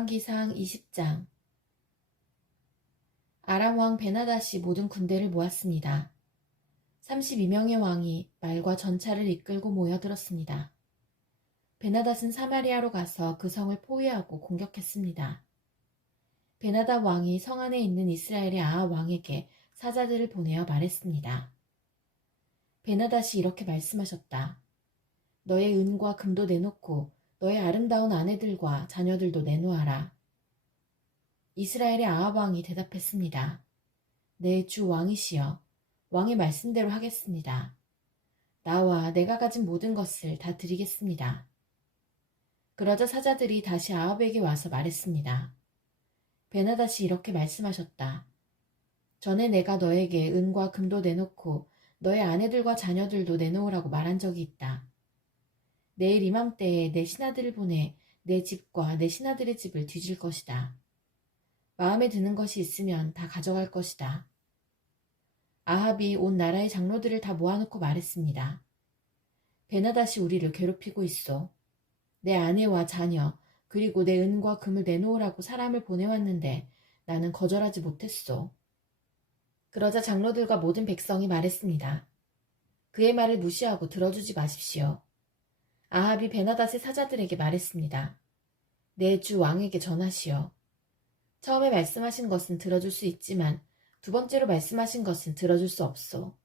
열왕기상 20장. 아람 왕 베나닷이 모든 군대를 모았습니다. 32명의 왕이 말과 전차를 이끌고 모여들었습니다. 베나닷은 사마리아로 가서 그 성을 포위하고 공격했습니다. 베나닷 왕이 성 안에 있는 이스라엘의 아합 왕에게 사자들을 보내어 말했습니다. 베나닷이 이렇게 말씀하셨다. 너의 은과 금도 내놓고 너의 아름다운 아내들과 자녀들도 내놓아라. 이스라엘의 아합 왕이 대답했습니다. 네, 주 왕이시여, 왕의 말씀대로 하겠습니다. 나와 내가 가진 모든 것을 다 드리겠습니다. 그러자 사자들이 다시 아합에게 와서 말했습니다. 베나닷이 이렇게 말씀하셨다. 전에 내가 너에게 은과 금도 내놓고 너의 아내들과 자녀들도 내놓으라고 말한 적이 있다. 내일 이맘때에 내 신하들을 보내 내 집과 내 신하들의 집을 뒤질 것이다. 마음에 드는 것이 있으면 다 가져갈 것이다. 아합이 온 나라의 장로들을 다 모아놓고 말했습니다. 베나닷이 우리를 괴롭히고 있어. 내 아내와 자녀 그리고 내 은과 금을 내놓으라고 사람을 보내왔는데 나는 거절하지 못했소. 그러자 장로들과 모든 백성이 말했습니다. 그의 말을 무시하고 들어주지 마십시오. 아합이 베나닷의 사자들에게 말했습니다. 내 주 왕에게 전하시오. 처음에 말씀하신 것은 들어줄 수 있지만 두 번째로 말씀하신 것은 들어줄 수 없소.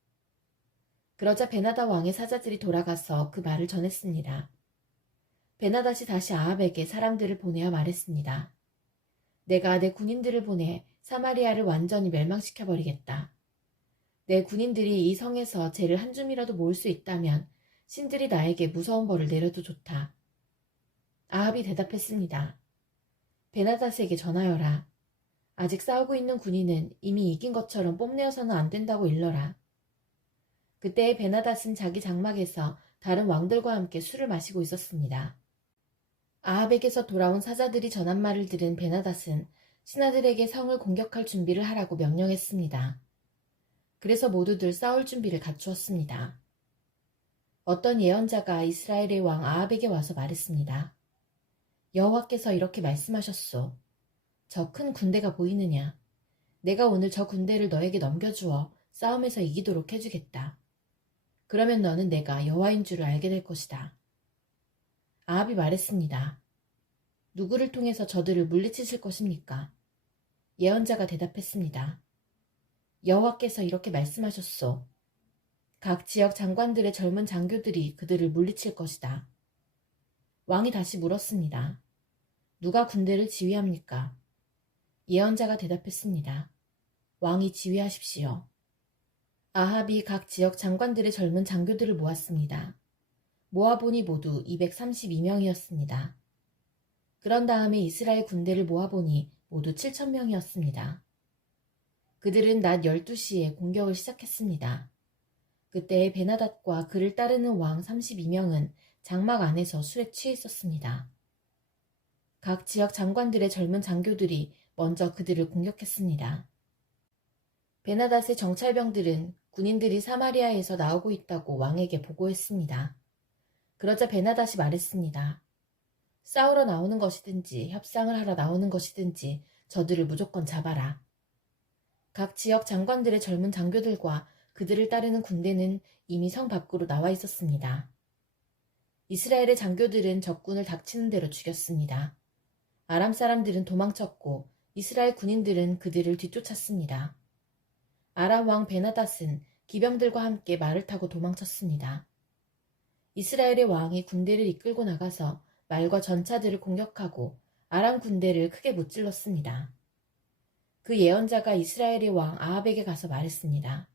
그러자 베나닷 왕의 사자들이 돌아가서 그 말을 전했습니다. 베나닷이 다시 아합에게 사람들을 보내어 말했습니다. 내가 내 군인들을 보내 사마리아를 완전히 멸망시켜버리겠다. 내 군인들이 이 성에서 죄를 한 줌이라도 모을 수 있다면 신들이 나에게 무서운 벌을 내려도 좋다. 아합이 대답했습니다. 베나닷에게 전하여라. 아직 싸우고 있는 군인은 이미 이긴 것처럼 뽐내어서는 안 된다고 일러라. 그때 베나닷은 자기 장막에서 다른 왕들과 함께 술을 마시고 있었습니다. 아합에게서 돌아온 사자들이 전한 말을 들은 베나닷은 신하들에게 성을 공격할 준비를 하라고 명령했습니다. 그래서 모두들 싸울 준비를 갖추었습니다. 어떤 예언자가 이스라엘의 왕 아합에게 와서 말했습니다. 여호와께서 이렇게 말씀하셨소. 저 큰 군대가 보이느냐? 내가 오늘 저 군대를 너에게 넘겨주어 싸움에서 이기도록 해주겠다. 그러면 너는 내가 여호와인 줄을 알게 될 것이다. 아합이 말했습니다. 누구를 통해서 저들을 물리치실 것입니까? 예언자가 대답했습니다. 여호와께서 이렇게 말씀하셨소. 각 지역 장관들의 젊은 장교들이 그들을 물리칠 것이다. 왕이 다시 물었습니다. 누가 군대를 지휘합니까? 예언자가 대답했습니다. 왕이 지휘하십시오. 아합이 각 지역 장관들의 젊은 장교들을 모았습니다. 모아보니 모두 232명이었습니다. 그런 다음에 이스라엘 군대를 모아보니 모두 7,000명이었습니다. 그들은 낮 12시에 공격을 시작했습니다. 그때 베나닷과 그를 따르는 왕 32명은 장막 안에서 술에 취해 있었습니다. 각 지역 장관들의 젊은 장교들이 먼저 그들을 공격했습니다. 베나닷의 정찰병들은 군인들이 사마리아에서 나오고 있다고 왕에게 보고했습니다. 그러자 베나닷이 말했습니다. 싸우러 나오는 것이든지 협상을 하러 나오는 것이든지 저들을 무조건 잡아라. 각 지역 장관들의 젊은 장교들과 그들을 따르는 군대는 이미 성 밖으로 나와 있었습니다. 이스라엘의 장교들은 적군을 닥치는 대로 죽였습니다. 아람 사람들은 도망쳤고 이스라엘 군인들은 그들을 뒤쫓았습니다. 아람 왕 베나닷은 기병들과 함께 말을 타고 도망쳤습니다. 이스라엘의 왕이 군대를 이끌고 나가서 말과 전차들을 공격하고 아람 군대를 크게 무찔렀습니다. 그 예언자가 이스라엘의 왕 아합에게 가서 말했습니다.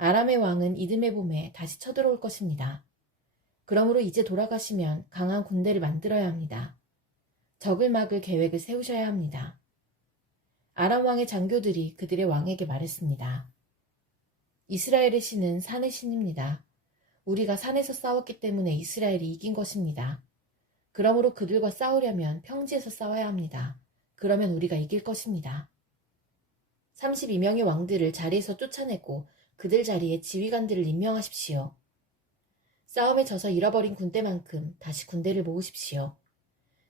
아람의 왕은 이듬해 봄에 다시 쳐들어올 것입니다. 그러므로 이제 돌아가시면 강한 군대를 만들어야 합니다. 적을 막을 계획을 세우셔야 합니다. 아람 왕의 장교들이 그들의 왕에게 말했습니다. 이스라엘의 신은 산의 신입니다. 우리가 산에서 싸웠기 때문에 이스라엘이 이긴 것입니다. 그러므로 그들과 싸우려면 평지에서 싸워야 합니다. 그러면 우리가 이길 것입니다. 32명의 왕들을 자리에서 쫓아내고 그들 자리에 지휘관들을 임명하십시오. 싸움에 져서 잃어버린 군대만큼 다시 군대를 모으십시오.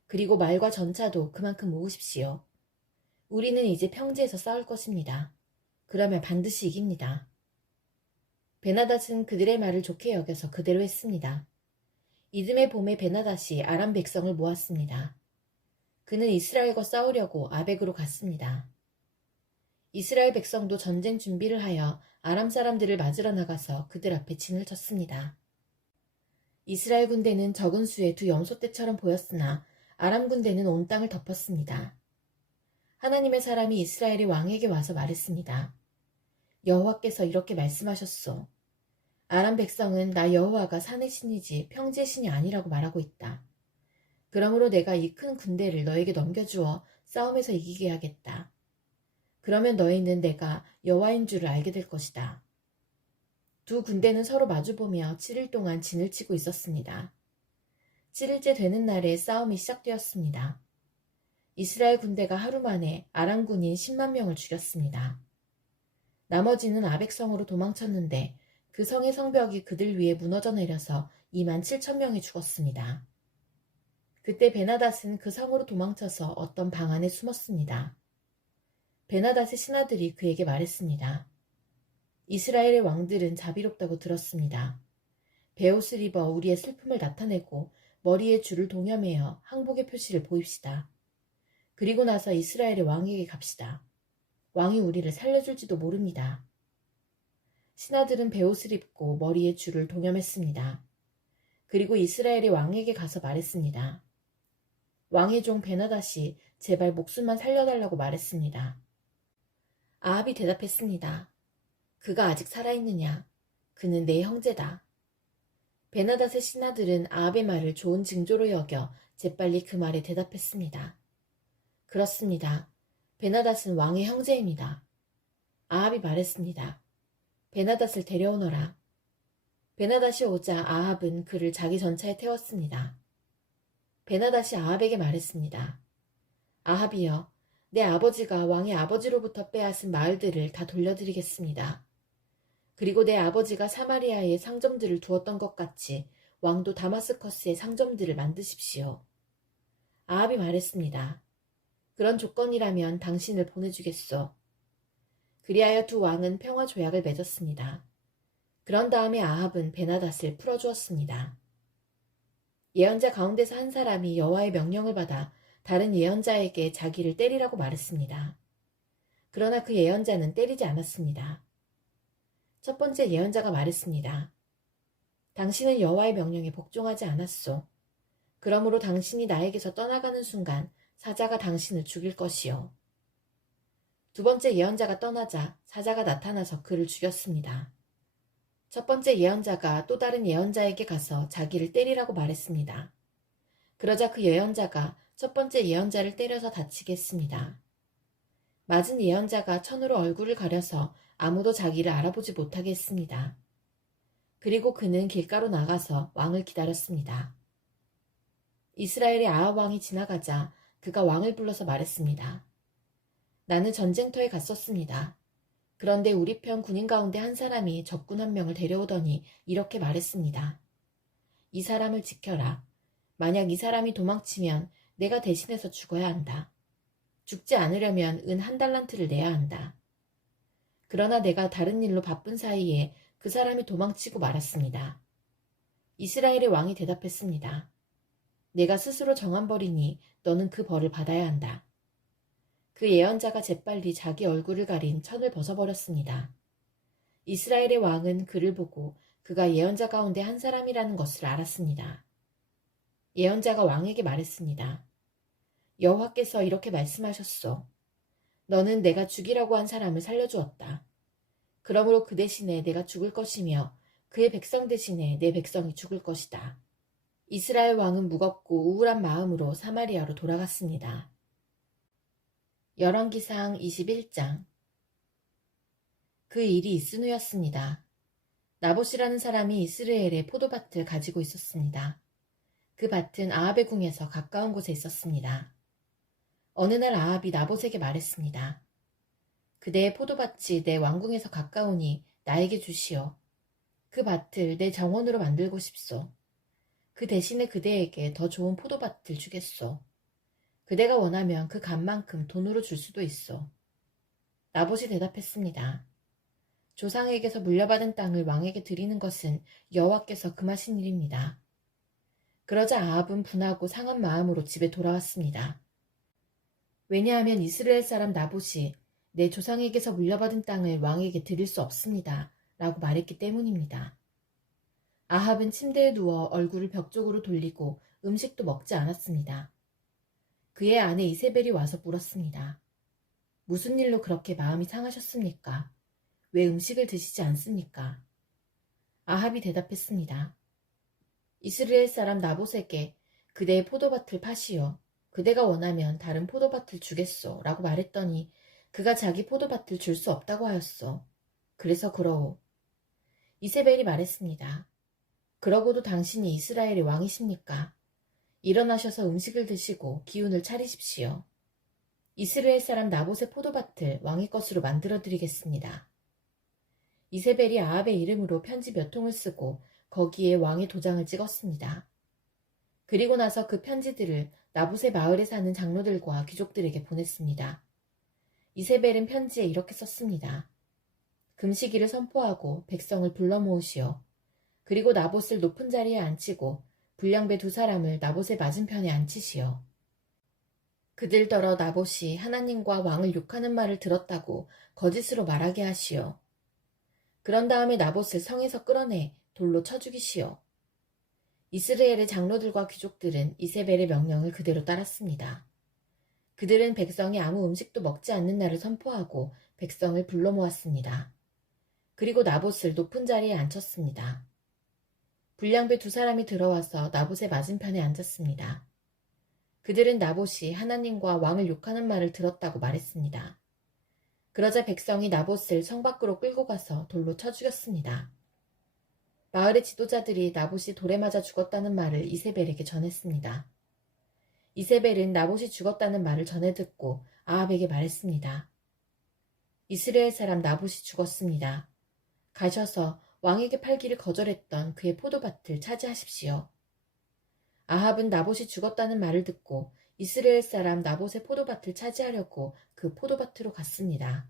그리고 말과 전차도 그만큼 모으십시오. 우리는 이제 평지에서 싸울 것입니다. 그러면 반드시 이깁니다. 베나닷은 그들의 말을 좋게 여겨서 그대로 했습니다. 이듬해 봄에 베나닷이 아람 백성을 모았습니다. 그는 이스라엘과 싸우려고 아벡으로 갔습니다. 이스라엘 백성도 전쟁 준비를 하여 아람 사람들을 맞으러 나가서 그들 앞에 진을 쳤습니다. 이스라엘 군대는 적은 수의 두 염소떼처럼 보였으나 아람 군대는 온 땅을 덮었습니다. 하나님의 사람이 이스라엘의 왕에게 와서 말했습니다. 여호와께서 이렇게 말씀하셨소. 아람 백성은 나 여호와가 산의 신이지 평지의 신이 아니라고 말하고 있다. 그러므로 내가 이 큰 군대를 너에게 넘겨주어 싸움에서 이기게 하겠다. 그러면 너희는 내가 여호와인 줄을 알게 될 것이다. 두 군대는 서로 마주보며 7일 동안 진을 치고 있었습니다. 7일째 되는 날에 싸움이 시작되었습니다. 이스라엘 군대가 하루 만에 아람 군인 10만 명을 죽였습니다. 나머지는 아벡성으로 도망쳤는데 그 성의 성벽이 그들 위에 무너져 내려서 2만 7천 명이 죽었습니다. 그때 베나닷은 그 성으로 도망쳐서 어떤 방 안에 숨었습니다. 베나닷의 신하들이 그에게 말했습니다. 이스라엘의 왕들은 자비롭다고 들었습니다. 베옷을 입어 우리의 슬픔을 나타내고 머리에 줄을 동여매어 항복의 표시를 보입시다. 그리고 나서 이스라엘의 왕에게 갑시다. 왕이 우리를 살려줄지도 모릅니다. 신하들은 베옷을 입고 머리에 줄을 동여맸습니다. 그리고 이스라엘의 왕에게 가서 말했습니다. 왕의 종 베나닷이 제발 목숨만 살려달라고 말했습니다. 아합이 대답했습니다. 그가 아직 살아있느냐? 그는 내 형제다. 베나닷의 신하들은 아합의 말을 좋은 징조로 여겨 재빨리 그 말에 대답했습니다. 그렇습니다. 베나닷은 왕의 형제입니다. 아합이 말했습니다. 베나닷을 데려오너라. 베나닷이 오자 아합은 그를 자기 전차에 태웠습니다. 베나닷이 아합에게 말했습니다. 아합이여, 내 아버지가 왕의 아버지로부터 빼앗은 마을들을 다 돌려드리겠습니다. 그리고 내 아버지가 사마리아에 상점들을 두었던 것 같이 왕도 다마스커스에 상점들을 만드십시오. 아합이 말했습니다. 그런 조건이라면 당신을 보내주겠소. 그리하여 두 왕은 평화 조약을 맺었습니다. 그런 다음에 아합은 베나닷을 풀어주었습니다. 예언자 가운데서 한 사람이 여호와의 명령을 받아 다른 예언자에게 자기를 때리라고 말했습니다. 그러나 그 예언자는 때리지 않았습니다. 첫 번째 예언자가 말했습니다. 당신은 여호와의 명령에 복종하지 않았소. 그러므로 당신이 나에게서 떠나가는 순간 사자가 당신을 죽일 것이요. 두 번째 예언자가 떠나자 사자가 나타나서 그를 죽였습니다. 첫 번째 예언자가 또 다른 예언자에게 가서 자기를 때리라고 말했습니다. 그러자 그 예언자가 첫 번째 예언자를 때려서 다치게 했습니다. 맞은 예언자가 천으로 얼굴을 가려서 아무도 자기를 알아보지 못하게 했습니다. 그리고 그는 길가로 나가서 왕을 기다렸습니다. 이스라엘의 아합 왕이 지나가자 그가 왕을 불러서 말했습니다. 나는 전쟁터에 갔었습니다. 그런데 우리 편 군인 가운데 한 사람이 적군 한 명을 데려오더니 이렇게 말했습니다. 이 사람을 지켜라. 만약 이 사람이 도망치면 내가 대신해서 죽어야 한다. 죽지 않으려면 은 1달란트를 내야 한다. 그러나 내가 다른 일로 바쁜 사이에 그 사람이 도망치고 말았습니다. 이스라엘의 왕이 대답했습니다. 내가 스스로 정한 벌이니 너는 그 벌을 받아야 한다. 그 예언자가 재빨리 자기 얼굴을 가린 천을 벗어버렸습니다. 이스라엘의 왕은 그를 보고 그가 예언자 가운데 한 사람이라는 것을 알았습니다. 예언자가 왕에게 말했습니다. 여호와께서 이렇게 말씀하셨소. 너는 내가 죽이라고 한 사람을 살려주었다. 그러므로 그 대신에 내가 죽을 것이며 그의 백성 대신에 내 백성이 죽을 것이다. 이스라엘 왕은 무겁고 우울한 마음으로 사마리아로 돌아갔습니다. 열왕기상 21장. 그 일이 있은 후였습니다. 나봇이라는 사람이 이스라엘의 포도밭을 가지고 있었습니다. 그 밭은 아합의 궁에서 가까운 곳에 있었습니다. 어느 날 아합이 나봇에게 말했습니다. 그대의 포도밭이 내 왕궁에서 가까우니 나에게 주시오. 그 밭을 내 정원으로 만들고 싶소. 그 대신에 그대에게 더 좋은 포도밭을 주겠소. 그대가 원하면 그 값만큼 돈으로 줄 수도 있어. 나봇이 대답했습니다. 조상에게서 물려받은 땅을 왕에게 드리는 것은 여호와께서 금하신 일입니다. 그러자 아합은 분하고 상한 마음으로 집에 돌아왔습니다. 왜냐하면 이스라엘 사람 나봇이 내 조상에게서 물려받은 땅을 왕에게 드릴 수 없습니다. 라고 말했기 때문입니다. 아합은 침대에 누워 얼굴을 벽 쪽으로 돌리고 음식도 먹지 않았습니다. 그의 아내 이세벨이 와서 물었습니다. 무슨 일로 그렇게 마음이 상하셨습니까? 왜 음식을 드시지 않습니까? 아합이 대답했습니다. 이스라엘 사람 나봇에게 그대의 포도밭을 파시오. 그대가 원하면 다른 포도밭을 주겠소. 라고 말했더니 그가 자기 포도밭을 줄 수 없다고 하였소. 그래서 그러오. 이세벨이 말했습니다. 그러고도 당신이 이스라엘의 왕이십니까? 일어나셔서 음식을 드시고 기운을 차리십시오. 이스라엘 사람 나봇의 포도밭을 왕의 것으로 만들어 드리겠습니다. 이세벨이 아합의 이름으로 편지 몇 통을 쓰고 거기에 왕의 도장을 찍었습니다. 그리고 나서 그 편지들을 나봇의 마을에 사는 장로들과 귀족들에게 보냈습니다. 이세벨은 편지에 이렇게 썼습니다. 금식일을 선포하고 백성을 불러 모으시오. 그리고 나봇을 높은 자리에 앉히고 불량배 2사람을 나봇의 맞은편에 앉히시오. 그들더러 나봇이 하나님과 왕을 욕하는 말을 들었다고 거짓으로 말하게 하시오. 그런 다음에 나봇을 성에서 끌어내 돌로 쳐 죽이시오. 이스라엘의 장로들과 귀족들은 이세벨의 명령을 그대로 따랐습니다. 그들은 백성이 아무 음식도 먹지 않는 날을 선포하고 백성을 불러 모았습니다. 그리고 나봇을 높은 자리에 앉혔습니다. 불량배 2사람이 들어와서 나봇의 맞은편에 앉았습니다. 그들은 나봇이 하나님과 왕을 욕하는 말을 들었다고 말했습니다. 그러자 백성이 나봇을 성 밖으로 끌고 가서 돌로 쳐 죽였습니다. 마을의 지도자들이 나봇이 돌에 맞아 죽었다는 말을 이세벨에게 전했습니다. 이세벨은 나봇이 죽었다는 말을 전해 듣고 아합에게 말했습니다. 이스라엘 사람 나봇이 죽었습니다. 가셔서 왕에게 팔기를 거절했던 그의 포도밭을 차지하십시오. 아합은 나봇이 죽었다는 말을 듣고 이스라엘 사람 나봇의 포도밭을 차지하려고 그 포도밭으로 갔습니다.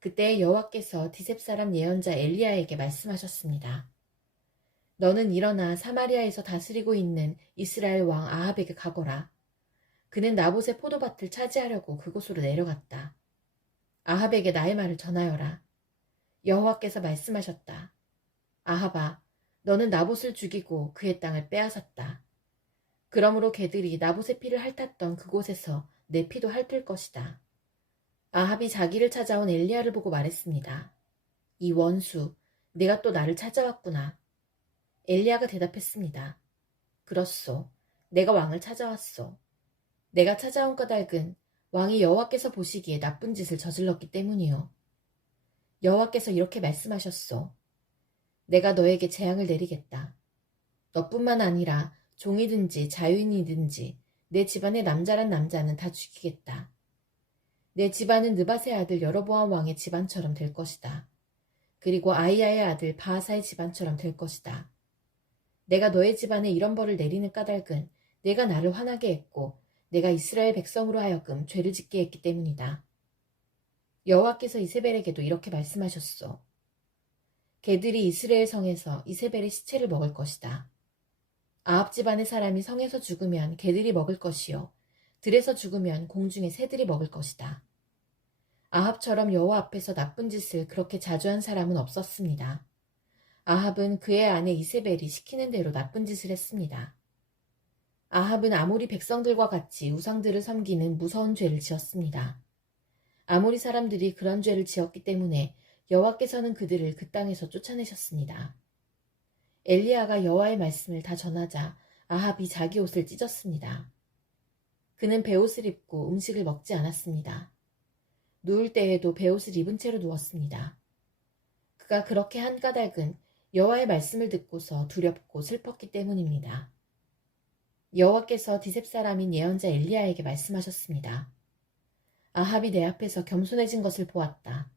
그때 여호와께서 디셉 사람 예언자 엘리야에게 말씀하셨습니다. 너는 일어나 사마리아에서 다스리고 있는 이스라엘 왕 아합에게 가거라. 그는 나봇의 포도밭을 차지하려고 그곳으로 내려갔다. 아합에게 나의 말을 전하여라. 여호와께서 말씀하셨다. 아합아, 너는 나봇을 죽이고 그의 땅을 빼앗았다. 그러므로 개들이 나봇의 피를 핥았던 그곳에서 내 피도 핥을 것이다. 아합이 자기를 찾아온 엘리야를 보고 말했습니다. 이 원수, 내가 또 나를 찾아왔구나. 엘리야가 대답했습니다. 그렇소. 내가 왕을 찾아왔소. 내가 찾아온 까닭은 왕이 여호와께서 보시기에 나쁜 짓을 저질렀기 때문이요. 여호와께서 이렇게 말씀하셨소. 내가 너에게 재앙을 내리겠다. 너뿐만 아니라 종이든지 자유인이든지 내 집안의 남자란 남자는 다 죽이겠다. 내 집안은 느밧의 아들 여로보암 왕의 집안처럼 될 것이다. 그리고 아이야의 아들 바하사의 집안처럼 될 것이다. 내가 너의 집안에 이런 벌을 내리는 까닭은 내가 나를 화나게 했고 내가 이스라엘 백성으로 하여금 죄를 짓게 했기 때문이다. 여호와께서 이세벨에게도 이렇게 말씀하셨소. 개들이 이스라엘 성에서 이세벨의 시체를 먹을 것이다. 아합 집안의 사람이 성에서 죽으면 개들이 먹을 것이요 들에서 죽으면 공중의 새들이 먹을 것이다. 아합처럼 여호와 앞에서 나쁜 짓을 그렇게 자주 한 사람은 없었습니다. 아합은 그의 아내 이세벨이 시키는 대로 나쁜 짓을 했습니다. 아합은 아모리 백성들과 같이 우상들을 섬기는 무서운 죄를 지었습니다. 아모리 사람들이 그런 죄를 지었기 때문에 여호와께서는 그들을 그 땅에서 쫓아내셨습니다. 엘리야가 여호와의 말씀을 다 전하자 아합이 자기 옷을 찢었습니다. 그는 베옷을 입고 음식을 먹지 않았습니다. 누울 때에도 베옷을 입은 채로 누웠습니다. 그가 그렇게 한 까닭은 여호와의 말씀을 듣고서 두렵고 슬펐기 때문입니다. 여호와께서 디셉 사람인 예언자 엘리야에게 말씀하셨습니다. 아합이 내 앞에서 겸손해진 것을 보았다.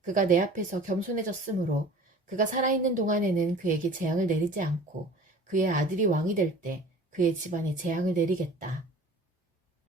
그가 내 앞에서 겸손해졌으므로 그가 살아있는 동안에는 그에게 재앙을 내리지 않고 그의 아들이 왕이 될 때 그의 집안에 재앙을 내리겠다.